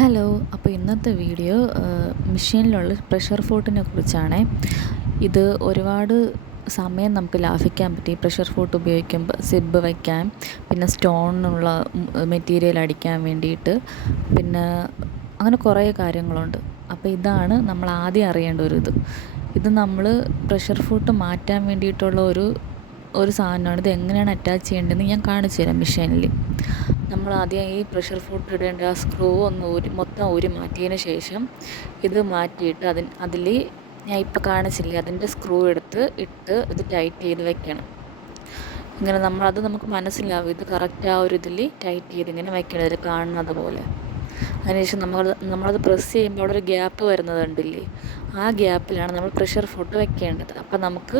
Hello. അപ്പോൾ ഇന്നത്തെ video മെഷീനിലുള്ള pressure ഫൂട്ടിനെ കുറിച്ചാണ്. ഇത് ഒരുപാട് സമയം നമുക്ക് ലാഭിക്കാൻ പറ്റി. പ്രഷർ ഫൂട്ട് ഉപയോഗിക്കുമ്പോൾ സിബ് വയ്ക്കാൻ, പിന്നെ സ്റ്റോണിനുള്ള മെറ്റീരിയൽ അടിക്കാൻ വേണ്ടിയിട്ട്, പിന്നെ അങ്ങനെ കുറേ കാര്യങ്ങളുണ്ട്. അപ്പോൾ ഇതാണ് നമ്മൾ ആദ്യം അറിയേണ്ട ഇത് നമ്മൾ പ്രഷർ ഫൂട്ട് മാറ്റാൻ വേണ്ടിയിട്ടുള്ള ഒരു സാധനമാണ്. ഇത് എങ്ങനെയാണ് അറ്റാച്ച് ചെയ്യേണ്ടതെന്ന് ഞാൻ കാണിച്ചു തരാം. മെഷീനിൽ നമ്മൾ ആദ്യം ഈ പ്രഷർ ഫൂട്ട് ഇടേണ്ട ആ സ്ക്രൂ മൊത്തം മാറ്റിയതിന് ശേഷം ഇത് മാറ്റിയിട്ട് അതിൽ ഞാൻ ഇപ്പോൾ കാണിച്ചില്ലേ അതിൻ്റെ സ്ക്രൂ ഇട്ട് ഇത് ടൈറ്റ് ചെയ്ത് വെക്കണം. ഇങ്ങനെ നമുക്ക് മനസ്സിലാവും ഇത് കറക്റ്റ് ആ ഇതിൽ ടൈറ്റ് ചെയ്ത് ഇങ്ങനെ വെക്കണം, ഇതിൽ കാണുന്നത് പോലെ. അതിനുശേഷം നമ്മളത് പ്രസ് ചെയ്യുമ്പോൾ അവിടെ ഒരു ഗ്യാപ്പ് വരുന്നത് കണ്ടില്ലേ, ആ ഗ്യാപ്പിലാണ് നമ്മൾ പ്രഷർ ഫൂട്ട് വെക്കേണ്ടത്. അപ്പം നമുക്ക്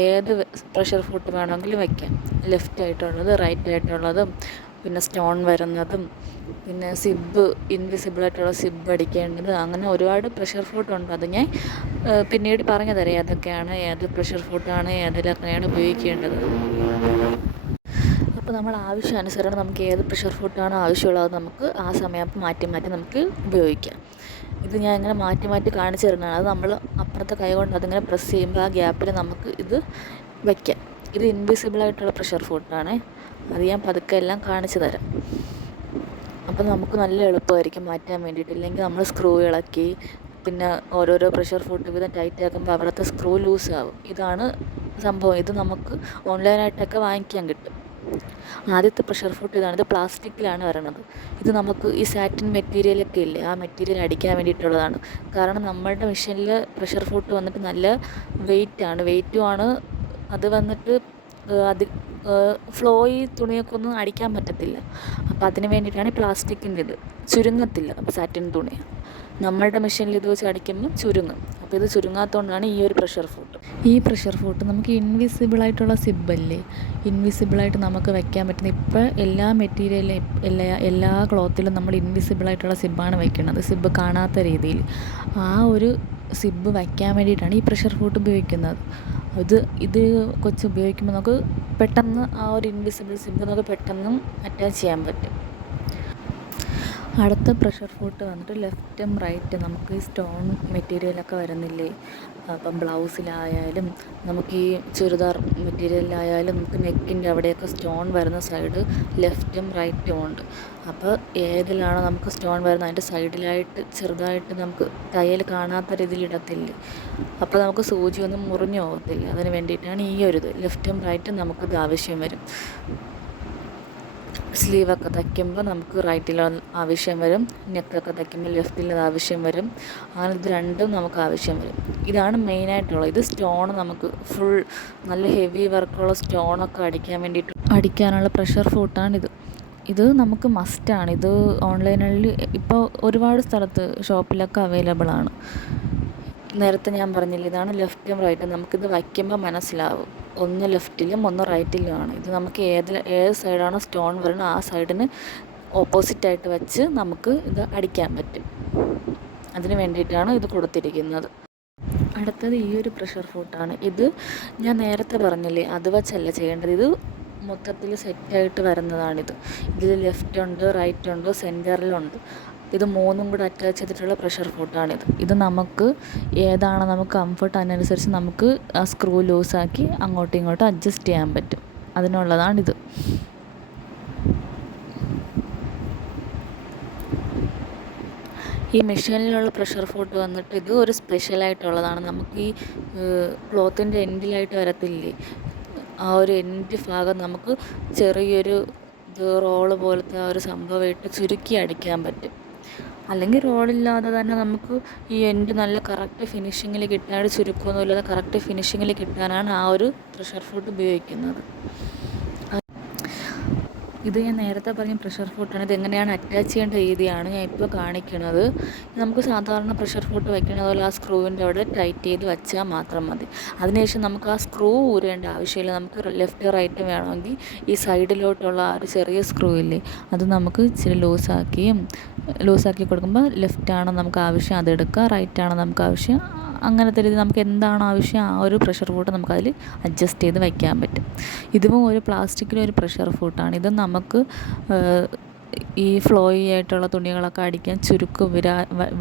ഏത് പ്രഷർ ഫൂട്ട് വേണമെങ്കിലും വയ്ക്കാം. ലെഫ്റ്റ് ആയിട്ടുള്ളത്, റൈറ്റ് ആയിട്ടുള്ളതും, പിന്നെ സ്റ്റോൺ വരുന്നതും, പിന്നെ ഇൻവിസിബിളായിട്ടുള്ള സിബ് അടിക്കേണ്ടത്, അങ്ങനെ ഒരുപാട് പ്രഷർ ഫൂട്ടുണ്ട്. അത് ഞാൻ പിന്നീട് പറഞ്ഞു തരാം ഏതൊക്കെയാണ്, ഏത് പ്രഷർ ഫൂട്ടാണ് ഏതിലൊക്കെയാണ് ഉപയോഗിക്കേണ്ടത്. അപ്പോൾ നമ്മൾ ആവശ്യാനുസരണം നമുക്ക് ഏത് പ്രഷർ ഫൂട്ടാണ് ആവശ്യമുള്ളത് നമുക്ക് ആ സമയം മാറ്റി നമുക്ക് ഉപയോഗിക്കാം. ഇത് ഞാൻ ഇങ്ങനെ മാറ്റി കാണിച്ചു തരുന്നതാണ്. അത് നമ്മൾ അപ്പുറത്തെ കൈ കൊണ്ട് അതിങ്ങനെ പ്രസ് ചെയ്യുമ്പോൾ ആ ഗ്യാപ്പിൽ നമുക്ക് ഇത് വയ്ക്കാം. ഇത് ഇൻവിസിബിളായിട്ടുള്ള പ്രഷർ ഫൂട്ടാണ്. അത് ഞാൻ പതുക്കെ എല്ലാം കാണിച്ചു തരാം. അപ്പം നമുക്ക് നല്ല എളുപ്പമായിരിക്കും മാറ്റാൻ വേണ്ടിയിട്ട്. ഇല്ലെങ്കിൽ നമ്മൾ സ്ക്രൂ ഇളക്കി പിന്നെ ഓരോരോ പ്രഷർ ഫൂട്ട് വീതം ടൈറ്റ് ആക്കുമ്പോൾ അവിടുത്തെ സ്ക്രൂ ലൂസ് ആവും. ഇതാണ് സംഭവം. ഇത് നമുക്ക് ഓൺലൈനായിട്ടൊക്കെ വാങ്ങിക്കാൻ കിട്ടും. ആദ്യത്തെ പ്രഷർ ഫൂട്ട് ഇതാണ്. ഇത് പ്ലാസ്റ്റിക്കിലാണ് വരണത്. ഇത് നമുക്ക് ഈ സാറ്റിൻ മെറ്റീരിയലൊക്കെ ഇല്ലേ, ആ മെറ്റീരിയൽ അടിക്കാൻ വേണ്ടിയിട്ടുള്ളതാണ്. കാരണം നമ്മളുടെ മെഷീനിൽ പ്രഷർ ഫൂട്ട് വന്നിട്ട് നല്ല വെയിറ്റുമാണ്. അത് വന്നിട്ട് ഫ്ലോയി തുണിയൊക്കെ ഒന്നും അടിക്കാൻ പറ്റത്തില്ല. അപ്പോൾ അതിന് വേണ്ടിയിട്ടാണ് പ്ലാസ്റ്റിക്കിൻ്റെ ചുരുങ്ങത്തില്ല. അപ്പോൾ സാറ്റിൻ തുണി നമ്മളുടെ മെഷീനിൽ ഇത് വെച്ച് അടിക്കുമ്പോൾ ചുരുങ്ങും. അപ്പോൾ ഇത് ചുരുങ്ങാത്തതുകൊണ്ടാണ് ഈ ഒരു പ്രഷർ ഫൂട്ട്. ഈ പ്രഷർ ഫൂട്ട് നമുക്ക് ഇൻവിസിബിളായിട്ടുള്ള സിബ്ബല്ലേ, ഇൻവിസിബിളായിട്ട് നമുക്ക് വയ്ക്കാൻ പറ്റുന്ന. ഇപ്പോൾ എല്ലാ മെറ്റീരിയലും എല്ലാ ക്ലോത്തിലും നമ്മൾ ഇൻവിസിബിളായിട്ടുള്ള സിബ്ബാണ് വയ്ക്കുന്നത്, സിബ്ബ് കാണാത്ത രീതിയിൽ. ആ ഒരു സിബ്ബ് വയ്ക്കാൻ വേണ്ടിയിട്ടാണ് ഈ പ്രഷർ ഫൂട്ട് ഉപയോഗിക്കുന്നത്. ഇത് ഉപയോഗിക്കുമ്പോൾ നമുക്ക് പെട്ടെന്ന് ആ ഒരു ഇൻവിസിബിൾ സിബ്ബ് നമുക്ക് പെട്ടെന്ന് അറ്റാച്ച് ചെയ്യാൻ പറ്റും. അടുത്ത പ്രഷർ ഫൂട്ട് വന്നിട്ട് ലെഫ്റ്റും റൈറ്റും നമുക്ക് ഈ സ്റ്റോൺ മെറ്റീരിയലൊക്കെ വരുന്നില്ലേ, അപ്പം ബ്ലൗസിലായാലും നമുക്ക് ഈ ചുരിദാർ മെറ്റീരിയലിലായാലും നമുക്ക് നെക്കിൻ്റെ അവിടെയൊക്കെ സ്റ്റോൺ വരുന്ന സൈഡ് ലെഫ്റ്റും റൈറ്റും ഉണ്ട്. അപ്പോൾ ഏതിലാണോ നമുക്ക് സ്റ്റോൺ വരുന്നത് അതിൻ്റെ സൈഡിലായിട്ട് ചെറുതായിട്ട് നമുക്ക് തയ്യൽ കാണാത്ത രീതിയിൽ ഇടത്തില്ലേ, അപ്പോൾ നമുക്ക് സൂചിയൊന്നും മുറിഞ്ഞു പോകത്തില്ല. അതിന് വേണ്ടിയിട്ടാണ് ഈ ലെഫ്റ്റും റൈറ്റും നമുക്കിത് ആവശ്യം വരും. സ്ലീവൊക്കെ തയ്ക്കുമ്പോൾ നമുക്ക് റൈറ്റിൽ ആവശ്യം വരും, നെക്കൊക്കെ തയ്ക്കുമ്പോൾ ലെഫ്റ്റിൽ ആവശ്യം വരും. അങ്ങനെ ഇത് രണ്ടും നമുക്ക് ആവശ്യം വരും. ഇതാണ് മെയിനായിട്ടുള്ളത്. ഇത് സ്റ്റോൺ നമുക്ക് ഫുൾ നല്ല ഹെവി വർക്കുള്ള സ്റ്റോണൊക്കെ അടിക്കാനുള്ള പ്രഷർ ഫൂട്ടാണിത്. ഇത് നമുക്ക് മസ്റ്റാണ്. ഇത് ഓൺലൈനിൽ ഇപ്പോൾ ഒരുപാട് സ്ഥലത്ത് ഷോപ്പിലൊക്കെ അവൈലബിൾ ആണ്. നേരത്തെ ഞാൻ പറഞ്ഞില്ല, ഇതാണ് ലെഫ്റ്റും റൈറ്റും. നമുക്കിത് വയ്ക്കുമ്പോൾ മനസ്സിലാവും, ഒന്ന് ലെഫ്റ്റിലും ഒന്ന് റൈറ്റിലുമാണ്. ഇത് നമുക്ക് ഏത് സൈഡാണോ സ്റ്റോൺ വരുന്നത് ആ സൈഡിന് ഓപ്പോസിറ്റായിട്ട് വെച്ച് നമുക്ക് ഇത് അടിക്കാൻ പറ്റും. അതിന് വേണ്ടിയിട്ടാണ് ഇത് കൊടുത്തിരിക്കുന്നത്. അടുത്തത് ഈ ഒരു പ്രഷർ ഫൂട്ടാണ്. ഇത് ഞാൻ നേരത്തെ പറഞ്ഞില്ലേ, അത് വെച്ചല്ല ചെയ്യേണ്ടത്. ഇത് മൊത്തത്തിൽ സെറ്റായിട്ട് വരുന്നതാണിത്. ഇതിൽ ലെഫ്റ്റ് ഉണ്ട്, റൈറ്റ് ഉണ്ട്, സെൻറ്ററിലുണ്ട്. ഇത് മൂന്നും കൂടെ അറ്റാച്ച് ചെയ്തിട്ടുള്ള പ്രഷർ ഫൂട്ടാണിത്. ഇത് നമുക്ക് ഏതാണ് നമുക്ക് കംഫർട്ട് അതിനനുസരിച്ച് നമുക്ക് ആ സ്ക്രൂ ലൂസാക്കി അങ്ങോട്ടും ഇങ്ങോട്ടും അഡ്ജസ്റ്റ് ചെയ്യാൻ പറ്റും. അതിനുള്ളതാണിത്. ഈ മെഷീനിലുള്ള പ്രഷർ ഫൂട്ട് വന്നിട്ട് ഇത് ഒരു സ്പെഷ്യലായിട്ടുള്ളതാണ്. നമുക്ക് ഈ ക്ലോത്തിൻ്റെ എൻഡിലായിട്ട് വരത്തില്ലേ, ആ ഒരു എൻഡ് ഭാഗം നമുക്ക് ചെറിയൊരു റോള് പോലത്തെ ആ ഒരു സംഭവമായിട്ട് ചുരുക്കി അടിക്കാൻ പറ്റും. അല്ലെങ്കിൽ റോളില്ലാതെ തന്നെ നമുക്ക് ഈ എൻഡ് നല്ല കറക്റ്റ് ഫിനിഷിങ്ങിൽ കിട്ടാനായിട്ട് ചുരുക്കമൊന്നുമില്ലാതെ കറക്റ്റ് ഫിനിഷിങ്ങിൽ കിട്ടാനാണ് ആ ഒരു പ്രഷർ ഫൂട്ട് ഉപയോഗിക്കുന്നത്. ഇത് ഞാൻ നേരത്തെ പറഞ്ഞ പ്രഷർ ഫൂട്ടാണ്. ഇത് എങ്ങനെയാണ് അറ്റാച്ച് ചെയ്യേണ്ട രീതിയാണ് ഞാൻ ഇപ്പോൾ കാണിക്കുന്നത്. നമുക്ക് സാധാരണ പ്രഷർ ഫൂട്ട് വയ്ക്കുന്നത് പോലെ ആ സ്ക്രൂവിൻ്റെ അവിടെ ടൈറ്റ് ചെയ്ത് വെച്ചാൽ മാത്രം മതി. അതിനുശേഷം നമുക്ക് ആ സ്ക്രൂ ഊരേണ്ട ആവശ്യമില്ല. നമുക്ക് ലെഫ്റ്റ് റൈറ്റ് വേണമെങ്കിൽ ഈ സൈഡിലോട്ടുള്ള ആ ഒരു ചെറിയ സ്ക്രൂ ഇല്ലേ, അത് നമുക്ക് ഇച്ചിരി ലൂസാക്കി കൊടുക്കുമ്പോൾ ലെഫ്റ്റാണോ നമുക്ക് ആവശ്യം അതെടുക്കുക, റൈറ്റാണോ നമുക്ക് ആവശ്യം അങ്ങനത്തെ രീതി നമുക്ക് എന്താണോ ആവശ്യം ആ ഒരു പ്രഷർ ഫൂട്ട് നമുക്കതിൽ അഡ്ജസ്റ്റ് ചെയ്ത് വയ്ക്കാൻ പറ്റും. ഇതും ഒരു പ്ലാസ്റ്റിക്കിലെ ഒരു പ്രഷർ ഫൂട്ടാണ്. ഇത് നമുക്ക് ഈ ഫ്ലോയി ആയിട്ടുള്ള തുണികളൊക്കെ അടിക്കാൻ ചുരുക്ക്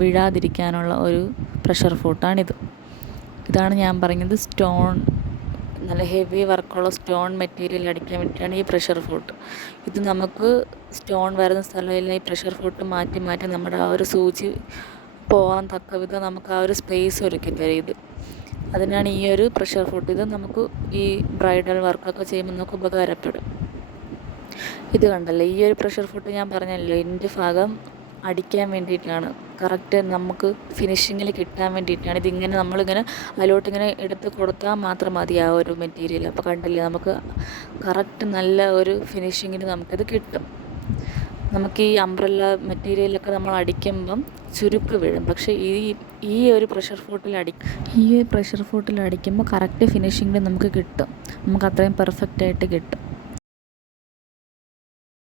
വീഴാതിരിക്കാനുള്ള ഒരു പ്രഷർ ഫൂട്ടാണിത്. ഇതാണ് ഞാൻ പറഞ്ഞത്, സ്റ്റോൺ നല്ല ഹെവി വർക്കുള്ള സ്റ്റോൺ മെറ്റീരിയൽ അടിക്കാൻ വേണ്ടിയിട്ടാണ് ഈ പ്രഷർ ഫൂട്ട്. ഇത് നമുക്ക് സ്റ്റോൺ വരുന്ന സ്ഥലമെല്ലാം ഈ പ്രഷർ ഫൂട്ട് മാറ്റി മാറ്റി നമ്മുടെ ആ ഒരു സൂചി പോകാൻ തക്ക വിധം നമുക്ക് ആ ഒരു സ്പേസ് ഒരുക്കി തരും ഇത്. അതിനാണ് ഈ ഒരു പ്രഷർ ഫൂട്ട്. ഇത് നമുക്ക് ഈ ബ്രൈഡൽ വർക്കൊക്കെ ചെയ്യുമ്പോൾ നമുക്ക് ഉപകാരപ്പെടും. ഇത് കണ്ടല്ലോ, ഈ ഒരു പ്രഷർ ഫൂട്ട് ഞാൻ പറഞ്ഞല്ലോ ഇതിൻ്റെ ഭാഗം അടിക്കാൻ വേണ്ടിയിട്ടാണ്, കറക്റ്റ് നമുക്ക് ഫിനിഷിങ്ങിൽ കിട്ടാൻ വേണ്ടിയിട്ടാണ്. ഇതിങ്ങനെ നമ്മളിങ്ങനെ അതിലോട്ടിങ്ങനെ എടുത്ത് കൊടുത്താൽ മാത്രം മതി ആ ഒരു മെറ്റീരിയൽ. അപ്പോൾ കണ്ടില്ലേ, നമുക്ക് കറക്റ്റ് നല്ല ഒരു ഫിനിഷിങ്ങിന് നമുക്കിത് കിട്ടും. നമുക്ക് ഈ അംബ്രല്ല മെറ്റീരിയലൊക്കെ നമ്മൾ അടിക്കുമ്പം ചുരുക്ക് വീഴും. പക്ഷേ ഈ ഒരു പ്രഷർ ഫൂട്ടിൽ അടിക്കുമ്പോൾ കറക്റ്റ് ഫിനിഷിങ്ങിൽ നമുക്ക് കിട്ടും. നമുക്ക് അത്രയും പെർഫെക്റ്റായിട്ട് കിട്ടും.